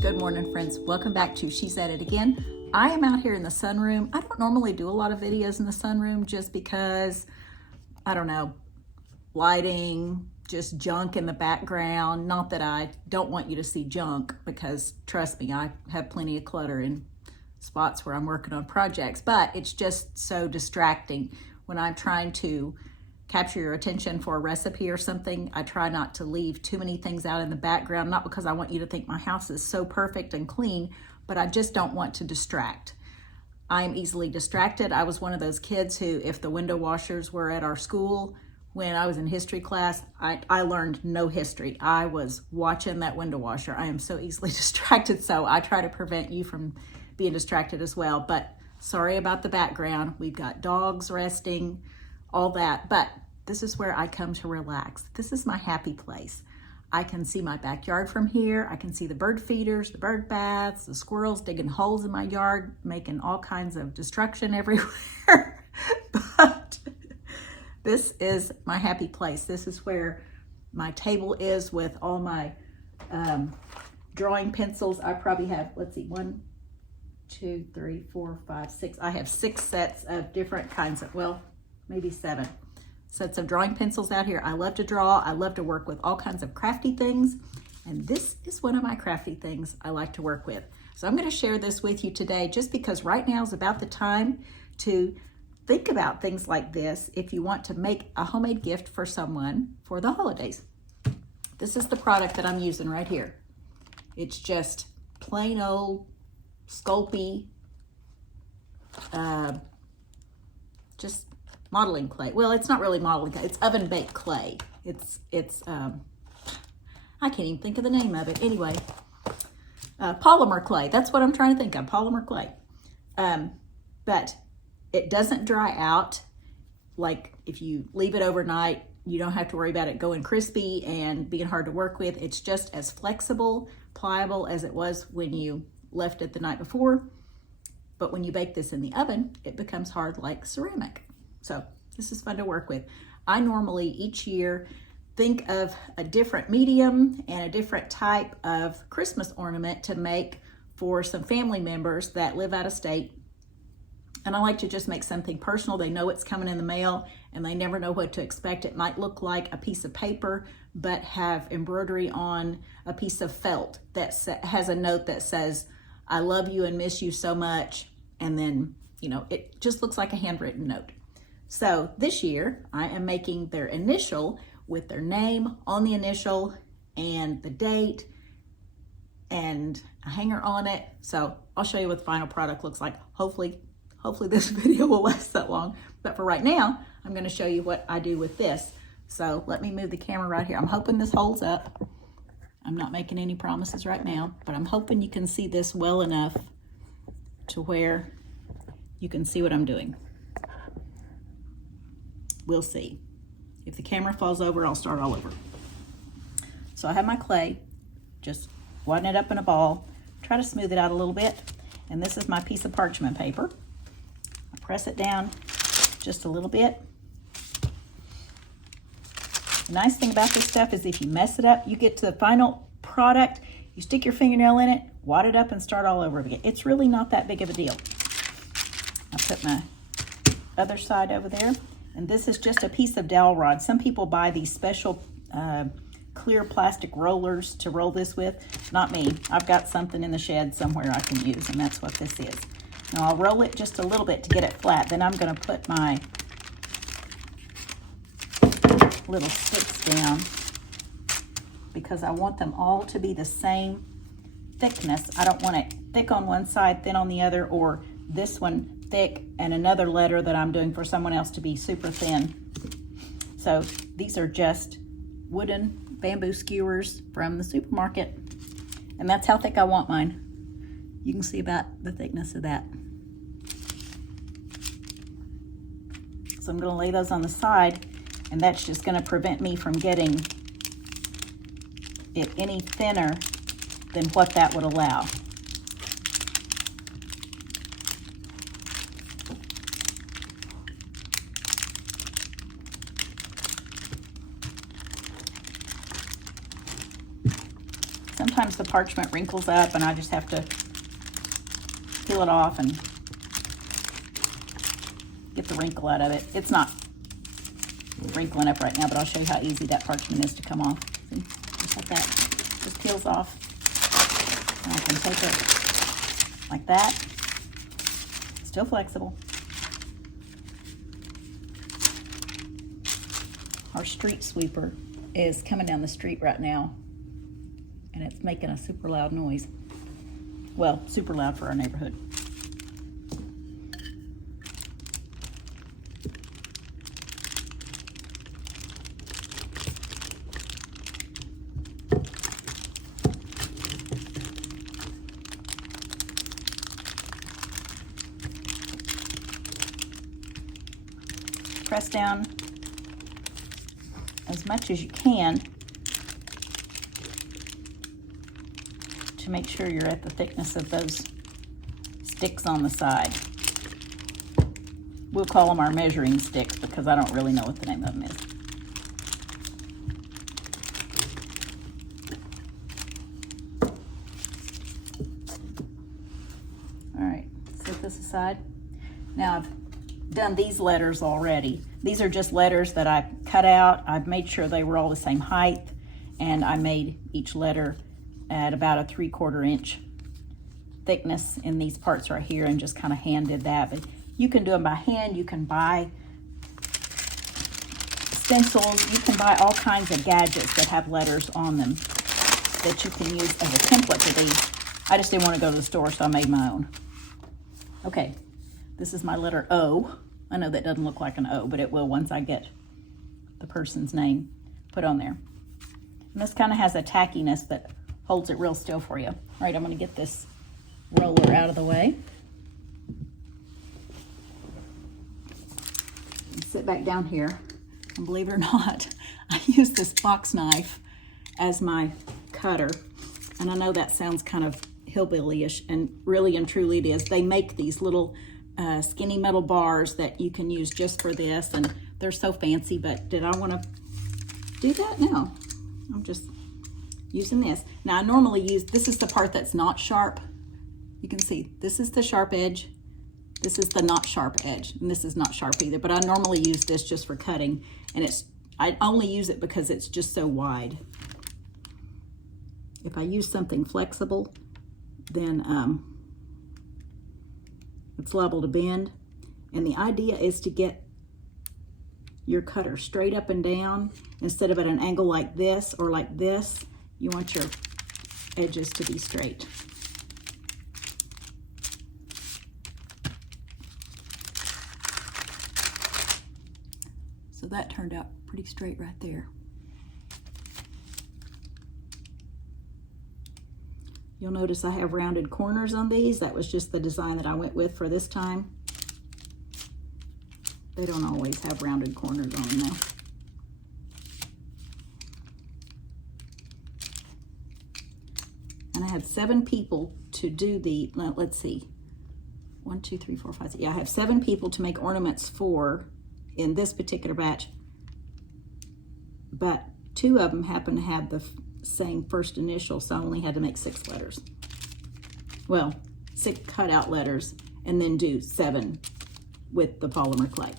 Good morning, friends. Welcome back to She's At It Again. I am out here in the sunroom. I don't normally do a lot of videos in the sunroom just because, I don't know, lighting, just junk in the background. Not that I don't want you to see junk, because trust me, I have plenty of clutter in spots where I'm working on projects, but it's just so distracting when I'm trying to capture your attention for a recipe or something. I try not to leave too many things out in the background, not because I want you to think my house is so perfect and clean, but I just don't want to distract. I'm easily distracted. I was one of those kids who, if the window washers were at our school, when I was in history class, I learned no history. I was watching that window washer. I am so easily distracted, so I try to prevent you from being distracted as well. But sorry about the background. We've got dogs resting, all that, but this is where I come to relax. This is my happy place. I can see my backyard from here. I can see the bird feeders, the bird baths, the squirrels digging holes in my yard, making all kinds of destruction everywhere. But this is my happy place. This is where my table is with all my drawing pencils. I probably have, let's see, 1, 2, 3, 4, 5, 6. I have 6 sets of different kinds of, well, maybe 7 sets of drawing pencils out here. I love to draw. I love to work with all kinds of crafty things. And this is one of my crafty things I like to work with. So I'm going to share this with you today just because right now is about the time to think about things like this if you want to make a homemade gift for someone for the holidays. This is the product that I'm using right here. It's just plain old Sculpey, just modeling clay. Well, it's not really modeling clay. It's oven baked clay. It's I can't even think of the name of it. Anyway, polymer clay. That's what I'm trying to think of. Polymer clay. But it doesn't dry out. Like if you leave it overnight, you don't have to worry about it going crispy and being hard to work with. It's just as flexible, pliable as it was when you left it the night before. But when you bake this in the oven, it becomes hard like ceramic. So this is fun to work with. I normally each year think of a different medium and a different type of Christmas ornament to make for some family members that live out of state. And I like to just make something personal. They know it's coming in the mail and they never know what to expect. It might look like a piece of paper, but have embroidery on a piece of felt that has a note that says, "I love you and miss you so much." And then, you know, it just looks like a handwritten note. So this year I am making their initial with their name on the initial and the date and a hanger on it. So I'll show you what the final product looks like. Hopefully this video will last that long. But for right now, I'm going to show you what I do with this. So let me move the camera right here. I'm hoping this holds up. I'm not making any promises right now, but I'm hoping you can see this well enough to where you can see what I'm doing. We'll see. If the camera falls over, I'll start all over. So I have my clay, just wad it up in a ball, try to smooth it out a little bit. And this is my piece of parchment paper. I press it down just a little bit. The nice thing about this stuff is if you mess it up, you get to the final product, you stick your fingernail in it, wad it up and start all over again. It's really not that big of a deal. I put my other side over there. And this is just a piece of dowel rod. Some people buy these special clear plastic rollers to roll this with. Not me. I've got something in the shed somewhere I can use, and that's what this is. Now I'll roll it just a little bit to get it flat. Then I'm going to put my little sticks down because I want them all to be the same thickness. I don't want it thick on one side, thin on the other, or this one thick and another letter that I'm doing for someone else to be super thin. So these are just wooden bamboo skewers from the supermarket, and that's how thick I want mine. You can see about the thickness of that. So I'm going to lay those on the side, and that's just going to prevent me from getting it any thinner than what that would allow. Sometimes the parchment wrinkles up and I just have to peel it off and get the wrinkle out of it. It's not wrinkling up right now, but I'll show you how easy that parchment is to come off. See, just like that, just peels off. And I can take it like that, still flexible. Our street sweeper is coming down the street right now, and it's making a super loud noise. Well, super loud for our neighborhood. Press down as much as you can to make sure you're at the thickness of those sticks on the side. We'll call them our measuring sticks because I don't really know what the name of them is. All right, set this aside. Now I've done these letters already. These are just letters that I cut out. I've made sure they were all the same height, and I made each letter at about a 3/4 inch thickness in these parts right here, and just kind of hand did that. But you can do them by hand. You can buy stencils. You can buy all kinds of gadgets that have letters on them that you can use as a template for these. I just didn't want to go to the store, so I made my own. Okay, this is my letter O. I know that doesn't look like an O, but it will once I get the person's name put on there. And this kind of has a tackiness that holds it real still for you. All right, I'm going to get this roller out of the way. And sit back down here. And believe it or not, I use this box knife as my cutter. And I know that sounds kind of hillbilly-ish, and really and truly it is. They make these little skinny metal bars that you can use just for this, and they're so fancy, but did I want to do that? No, I'm just using this. Now I normally use, this is the part that's not sharp. You can see this is the sharp edge, this is the not sharp edge, and this is not sharp either, but I normally use this just for cutting, and I only use it because it's just so wide. If I use something flexible, then it's liable to bend. And the idea is to get your cutter straight up and down instead of at an angle like this or like this. You want your edges to be straight. So that turned out pretty straight right there. You'll notice I have rounded corners on these. That was just the design that I went with for this time. They don't always have rounded corners on them now. And I had 7 people to do the, let's see, 1, 2, 3, 4, 5, 6. Yeah, I have 7 people to make ornaments for in this particular batch. But 2 of them happen to have the same first initial, so I only had to make 6 letters. Well, 6 cutout letters, and then do 7 with the polymer clay.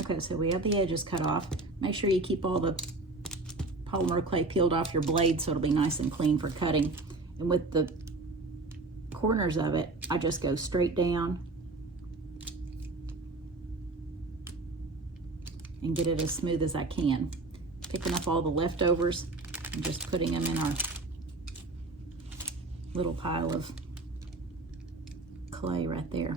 Okay, so we have the edges cut off. Make sure you keep all the polymer clay peeled off your blade so it'll be nice and clean for cutting. And with the corners of it, I just go straight down and get it as smooth as I can. Picking up all the leftovers and just putting them in our little pile of clay right there.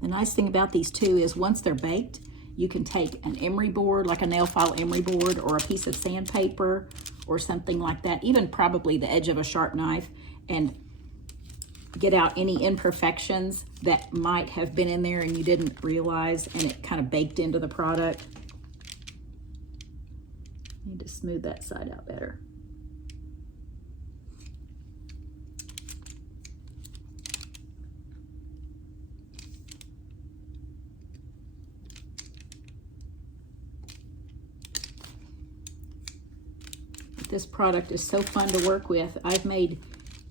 The nice thing about these too is once they're baked, you can take an emery board, like a nail file emery board, or a piece of sandpaper or something like that, even probably the edge of a sharp knife, and get out any imperfections that might have been in there and you didn't realize, and it kind of baked into the product. Need to smooth that side out better. This product is so fun to work with. I've made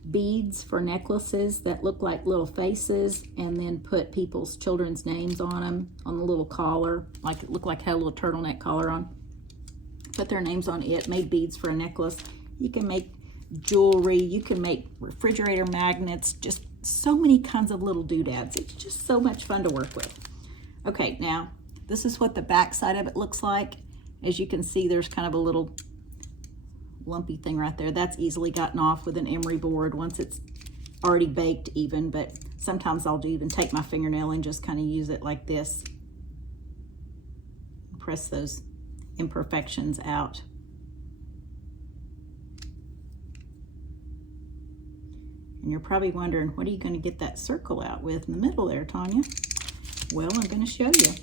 beads for necklaces that look like little faces and then put children's names on them on the little collar, like it looked like it had a little turtleneck collar on. Put their names on it, made beads for a necklace. You can make jewelry, you can make refrigerator magnets, just so many kinds of little doodads. It's just so much fun to work with. Okay, now this is what the back side of it looks like. As you can see, there's kind of a little lumpy thing right there. That's easily gotten off with an emery board once it's already baked even, but sometimes I'll even take my fingernail and just kind of use it like this. Press those imperfections out. And you're probably wondering, what are you going to get that circle out with in the middle there, Tanya? Well, I'm going to show you.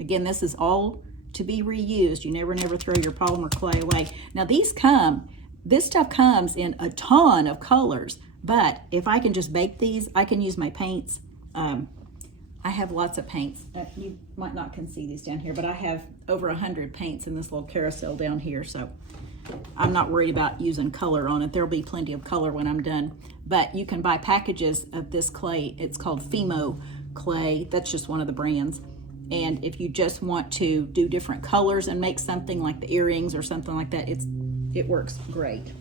Again, this is all to be reused. You never throw your polymer clay away. Now this stuff comes in a ton of colors, but if I can just bake these, I can use my paints. I have lots of paints. You might not can see these down here, but I have over 100 paints in this little carousel down here, so I'm not worried about using color on it. There'll be plenty of color when I'm done. But you can buy packages of this clay. It's called Fimo clay. That's just one of the brands. And if you just want to do different colors and make something like the earrings or something like that, it works great.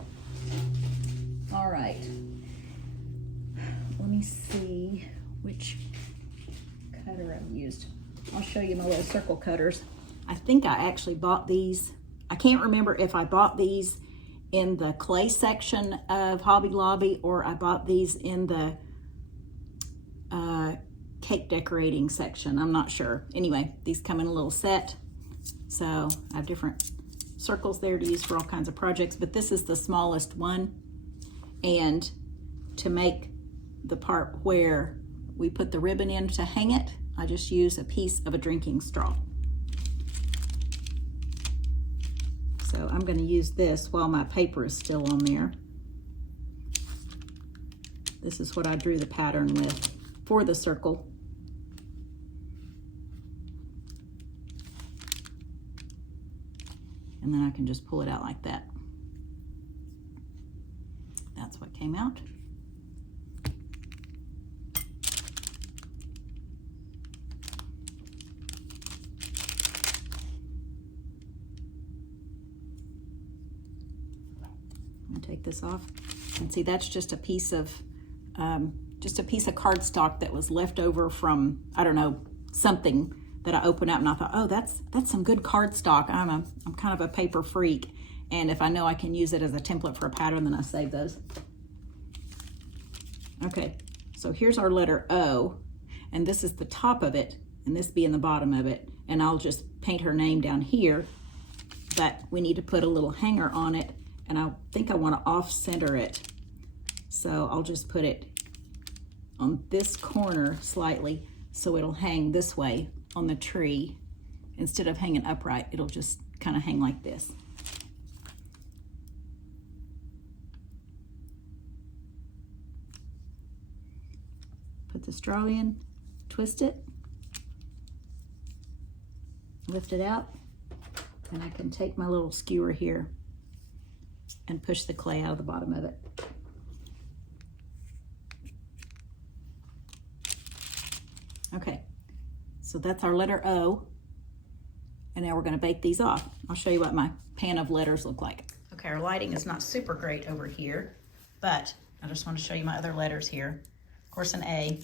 All right. Let me see which cutter I've used. I'll show you my little circle cutters. I think I actually bought these. I can't remember if I bought these in the clay section of Hobby Lobby or I bought these in the cake decorating section. I'm not sure. Anyway, these come in a little set. So I have different circles there to use for all kinds of projects, but this is the smallest one. And to make the part where we put the ribbon in to hang it, I just use a piece of a drinking straw. So I'm going to use this while my paper is still on there. This is what I drew the pattern with for the circle. And then I can just pull it out like that. That's what came out. I'm gonna take this off. And see, that's just a piece of cardstock that was left over from, I don't know, something that I opened up and I thought, oh, that's some good cardstock. I'm kind of a paper freak. And if I know I can use it as a template for a pattern, then I save those. Okay, so here's our letter O, and this is the top of it, and this being the bottom of it. And I'll just paint her name down here, but we need to put a little hanger on it, and I think I want to off-center it. So I'll just put it on this corner slightly so it'll hang this way on the tree. Instead of hanging upright, it'll just kind of hang like this. Put the straw in, twist it, lift it out, and I can take my little skewer here and push the clay out of the bottom of it. Okay, so that's our letter O, and now we're going to bake these off. I'll show you what my pan of letters look like. Okay, our lighting is not super great over here, but I just want to show you my other letters here. Of course, an A,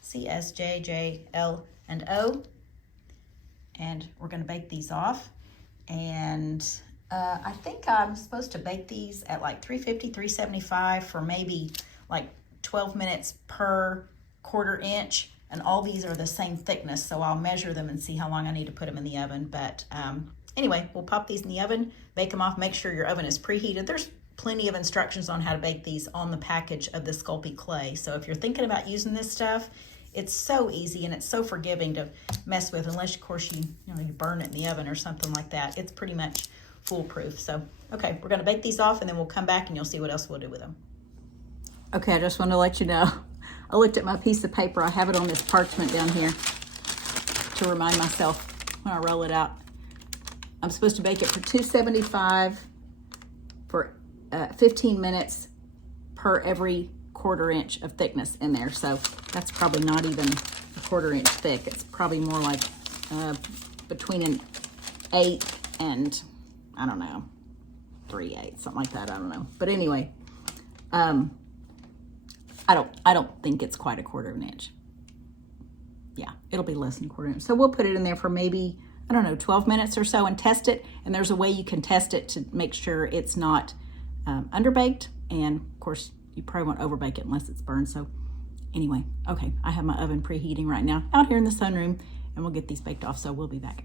C, S, J, J, L, and O, and we're going to bake these off. And I think I'm supposed to bake these at like 350, 375 for maybe like 12 minutes per 1/4 inch. And all these are the same thickness, so I'll measure them and see how long I need to put them in the oven. But anyway, we'll pop these in the oven, bake them off, make sure your oven is preheated. There's plenty of instructions on how to bake these on the package of the Sculpey clay. So if you're thinking about using this stuff, it's so easy and it's so forgiving to mess with, unless of course you burn it in the oven or something like that. It's pretty much foolproof. So, okay, we're gonna bake these off and then we'll come back and you'll see what else we'll do with them. Okay, I just want to let you know, I looked at my piece of paper. I have it on this parchment down here to remind myself when I roll it out. I'm supposed to bake it for 275 for 15 minutes per every 1/4 inch of thickness in there. So that's probably not even a 1/4 inch thick. It's probably more like between an 1/8 and, I don't know, 3/8, something like that. I don't know. But anyway, I don't think it's quite a 1/4 inch. Yeah, it'll be less than a 1/4 inch. So we'll put it in there for maybe, I don't know, 12 minutes or so and test it. And there's a way you can test it to make sure it's not underbaked. And of course, you probably won't overbake it unless it's burned. So anyway, okay, I have my oven preheating right now out here in the sunroom, and we'll get these baked off. So we'll be back.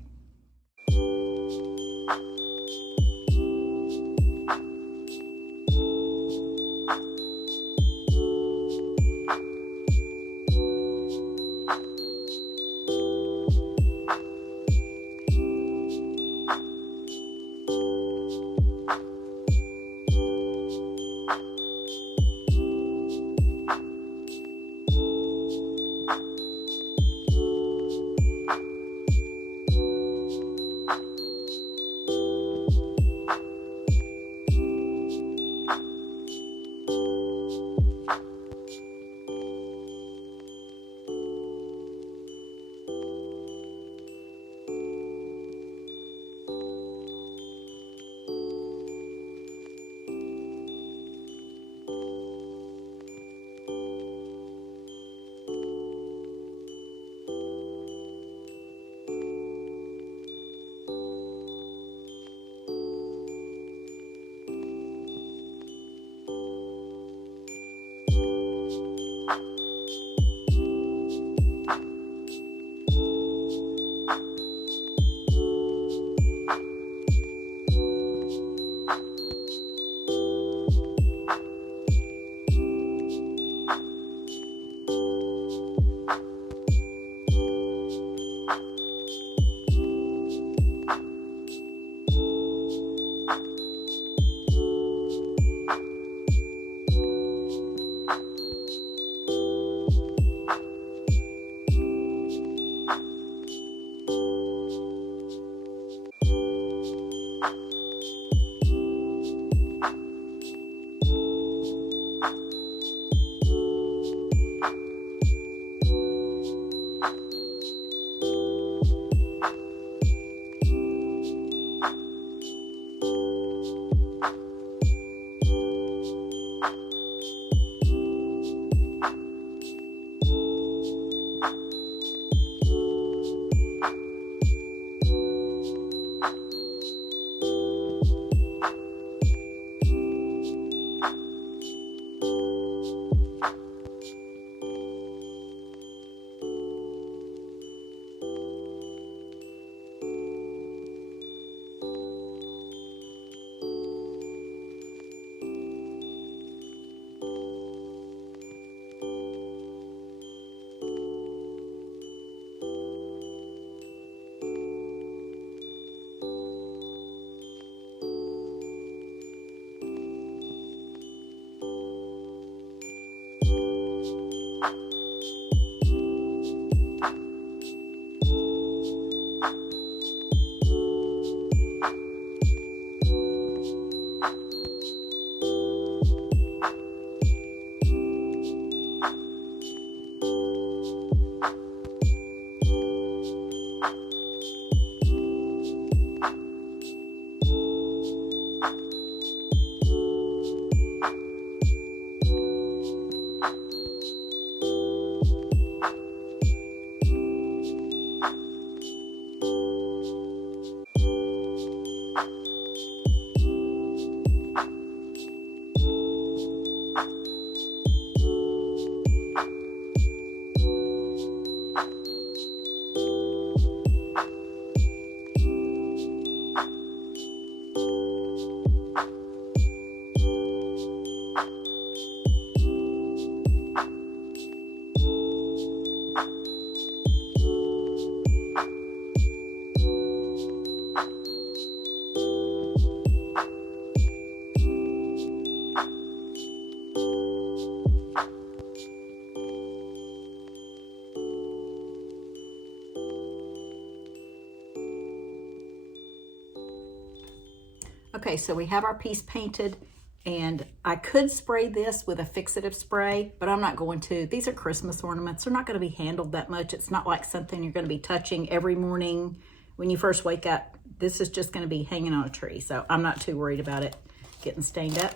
Okay, so we have our piece painted, and I could spray this with a fixative spray, but I'm not going to. These are Christmas ornaments. They're not going to be handled that much. It's not like something you're going to be touching every morning when you first wake up. This is just going to be hanging on a tree, so I'm not too worried about it getting stained up.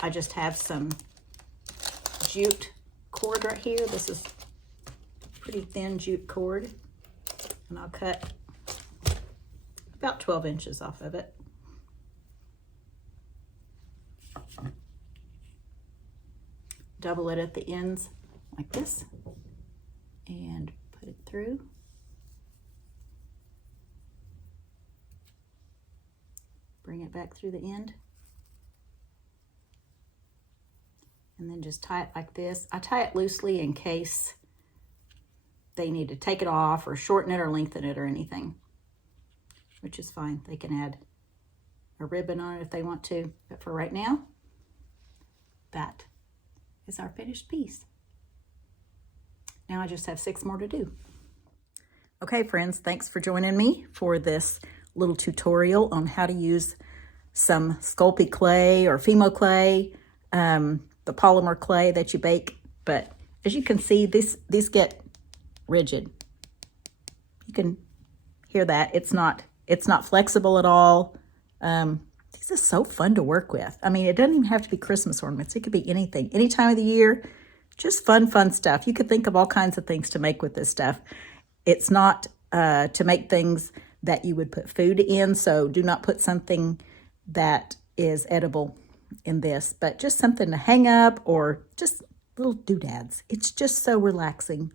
I just have some jute cord right here. This is pretty thin jute cord, and I'll cut about 12 inches off of it. Double it at the ends like this and put it through. Bring it back through the end. And then just tie it like this. I tie it loosely in case they need to take it off or shorten it or lengthen it or anything, which is fine. They can add a ribbon on it if they want to, but for right now, that is our finished piece. Now I just have 6 more to do. Okay, friends, thanks for joining me for this little tutorial on how to use some Sculpey clay or Fimo clay, the polymer clay that you bake. But as you can see, these get rigid. You can hear that. It's not flexible at all. These are so fun to work with. I mean, it doesn't even have to be Christmas ornaments. It could be anything, any time of the year. Just fun stuff. You could think of all kinds of things to make with this stuff. It's not to make things that you would put food in, so do not put something that is edible in this, but just something to hang up or just little doodads. It's just so relaxing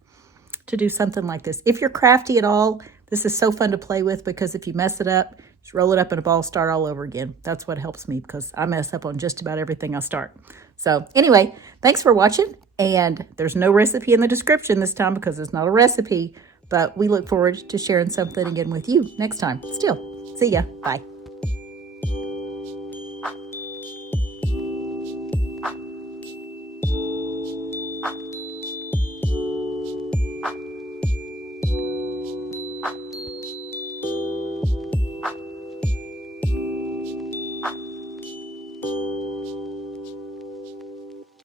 to do something like this. If you're crafty at all, this is so fun to play with, because if you mess it up, just roll it up in a ball, start all over again. That's what helps me, because I mess up on just about everything I start. So anyway, thanks for watching, and there's no recipe in the description this time because it's not a recipe, but we look forward to sharing something again with you next time. Still, see ya. Bye.